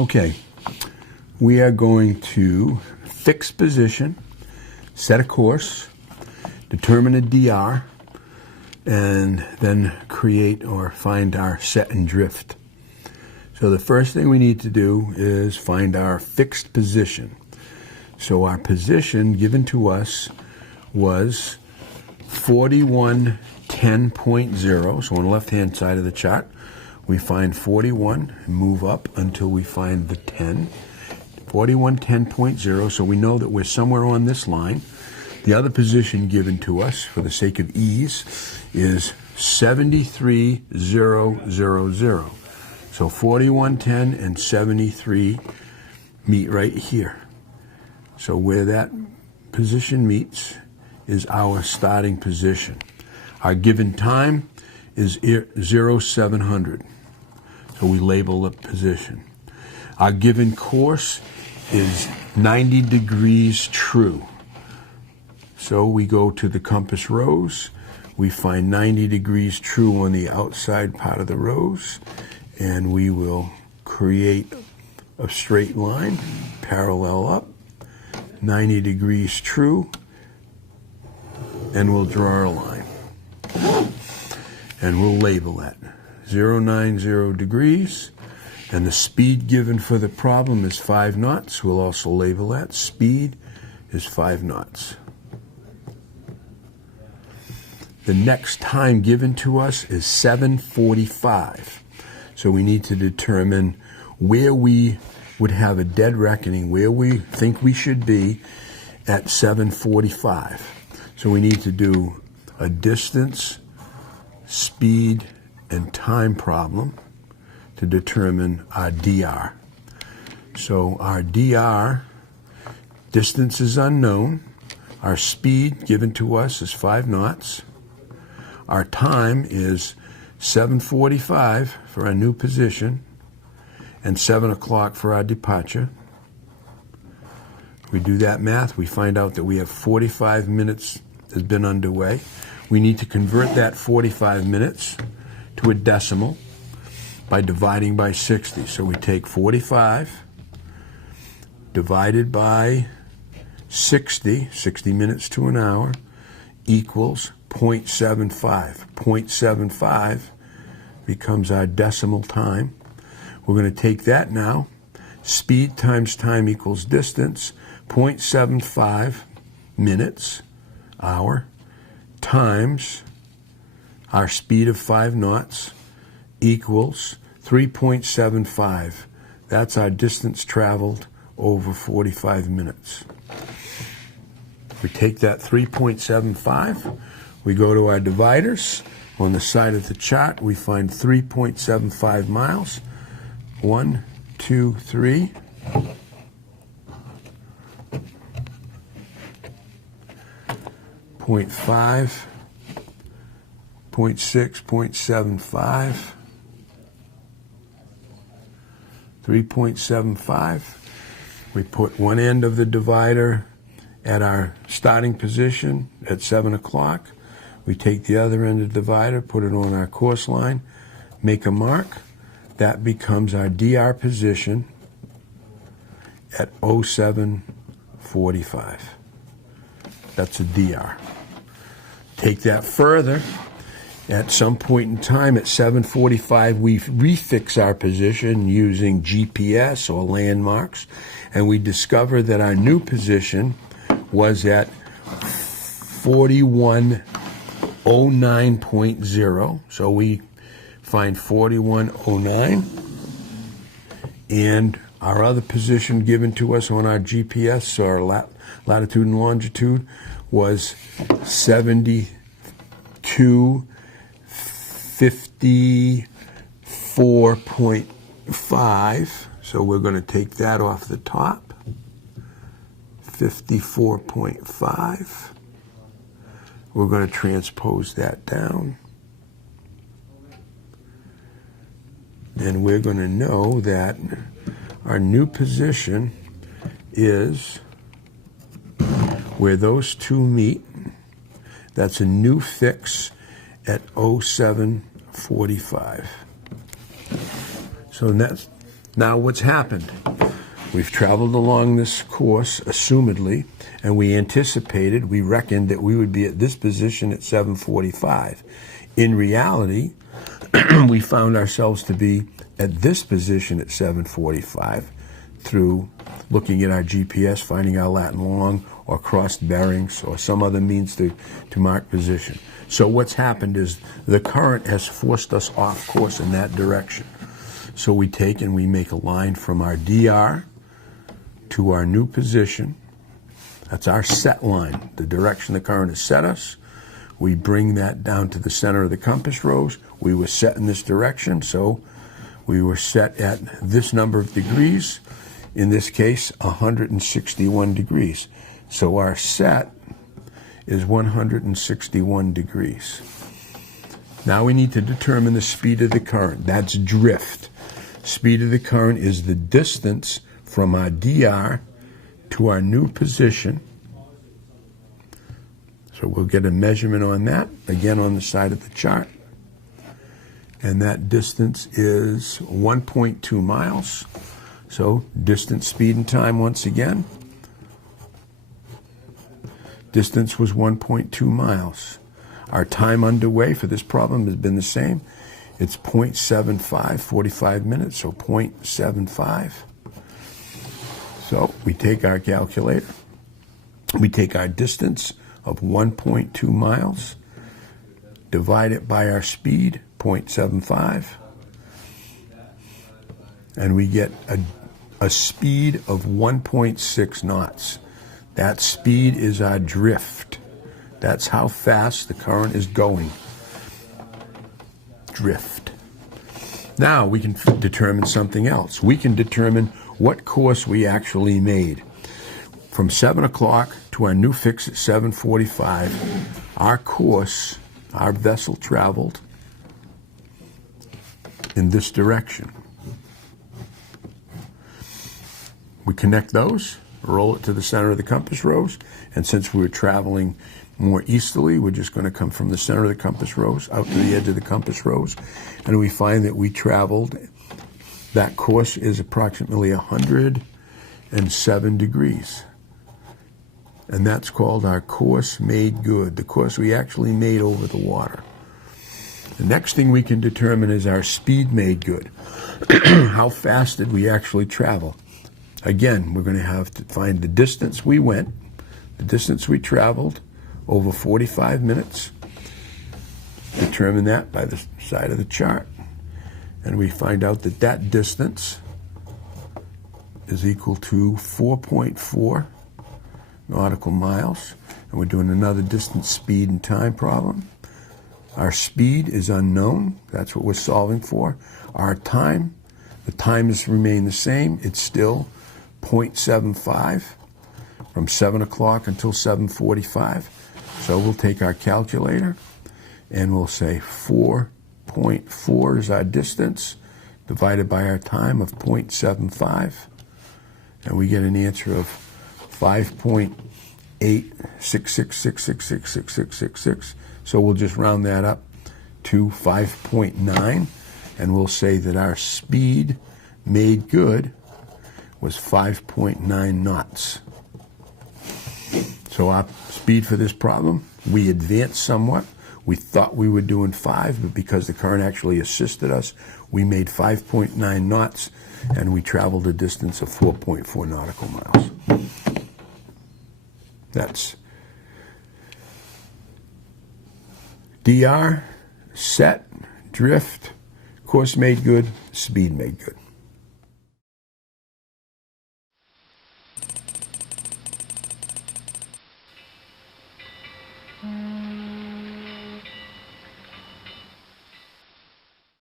Okay, we are going to fix position, set a course, determine a DR, and then create or find our set and drift. So the first thing we need to do is find our fixed position. So our position given to us was 4110.0. So on the left-hand side of the chart, we find 41 and move up until we find the 10. 4110.0, so we know that we're somewhere on this line. The other position given to us, for the sake of ease, is 73000. So 4110 and 73 meet right here. So where that position meets is our starting position. Our given time is 0700. So we label the position. Our given course is 90 degrees true. So we go to the compass rose. We find 90 degrees true on the outside part of the rose, and we will create a straight line, parallel up, 90 degrees true, and we'll draw a line. And we'll label that 090 degrees, and the speed given for the problem is 5 knots. We'll also label that speed is 5 knots. The next time given to us is 7:45. So we need to determine where we would have a dead reckoning, where we think we should be at 7:45. So we need to do a distance, speed, and time problem to determine our DR. So our DR, distance is unknown. Our speed given to us is 5 knots. Our time is 7:45 for our new position and 7 o'clock for our departure. We do that math, we find out that we have 45 minutes has been underway. We need to convert that 45 minutes to a decimal by dividing by 60. So we take 45 divided by 60 minutes to an hour, equals 0.75. 0.75 becomes our decimal time. We're going to take that now. Speed times time equals distance. 0.75 minutes, hour, times our speed of 5 knots equals 3.75. That's our distance traveled over 45 minutes. We take that 3.75, we go to our dividers. On the side of the chart, we find 3.75 miles. 1, 2, 3. .5, 0.6, 0.75, 3.75. We put one end of the divider at our starting position at 7 o'clock. We take the other end of the divider, put it on our course line, make a mark. That becomes our DR position at 07:45. That's a DR. Take that further. At some point in time at 7:45, we refix our position using GPS or landmarks, and we discover that our new position was at 4109.0. So we find 4109, and our other position given to us on our GPS, or latitude and longitude, was 7254.5. So we're going to take that off the top. 54.5. We're going to transpose that down. And we're going to know that our new position is where those two meet. That's a new fix at 07:45. So Now what's happened? We've traveled along this course, assumedly, and we reckoned that we would be at this position at 7:45. In reality, we found ourselves to be at this position at 7:45 through looking at our GPS, finding our Latin long or crossed bearings or some other means to mark position. So what's happened is the current has forced us off course in that direction. So we take and we make a line from our DR to our new position. That's our set line, the direction the current has set us. We bring that down to the center of the compass rose. We were set in this direction, so we were set at this number of degrees, in this case 161 degrees. So our set is 161 degrees. Now we need to determine the speed of the current. That's drift. Speed of the current is the distance from our DR to our new position. So we'll get a measurement on that, again on the side of the chart. And that distance is 1.2 miles. So distance, speed, and time once again. Distance was 1.2 miles. Our time underway for this problem has been the same. It's 0.75, 45 minutes, so 0.75. So we take our calculator. We take our distance of 1.2 miles, divide it by our speed, 0.75, and we get a speed of 1.6 knots. That speed is our drift. That's how fast the current is going. Drift. Now we can determine something else. We can determine what course we actually made. From 7 o'clock to our new fix at 7:45, our course, our vessel traveled in this direction. We connect those, roll it to the center of the compass rose, and since we were traveling more easterly, we're just going to come from the center of the compass rose out to the edge of the compass rose, and we find that we traveled, that course is approximately 107 degrees. And that's called our course made good, the course we actually made over the water. The next thing we can determine is our speed made good. How fast did we actually travel? Again, we're going to have to find the distance we went, the distance we traveled over 45 minutes. Determine that by the side of the chart. And we find out that that distance is equal to 4.4 nautical miles. And we're doing another distance, speed, and time problem. Our speed is unknown. That's what we're solving for. Our time, the time has remained the same. It's still 0.75 from 7 o'clock until 7:45. So we'll take our calculator and we'll say 4.4 is our distance divided by our time of 0.75. And we get an answer of 5.866666666. So we'll just round that up to 5.9, and we'll say that our speed made good was 5.9 knots. So our speed for this problem, we advanced somewhat. We thought we were doing 5, but because the current actually assisted us, we made 5.9 knots, and we traveled a distance of 4.4 nautical miles. That's DR, set, drift, course made good, speed made good.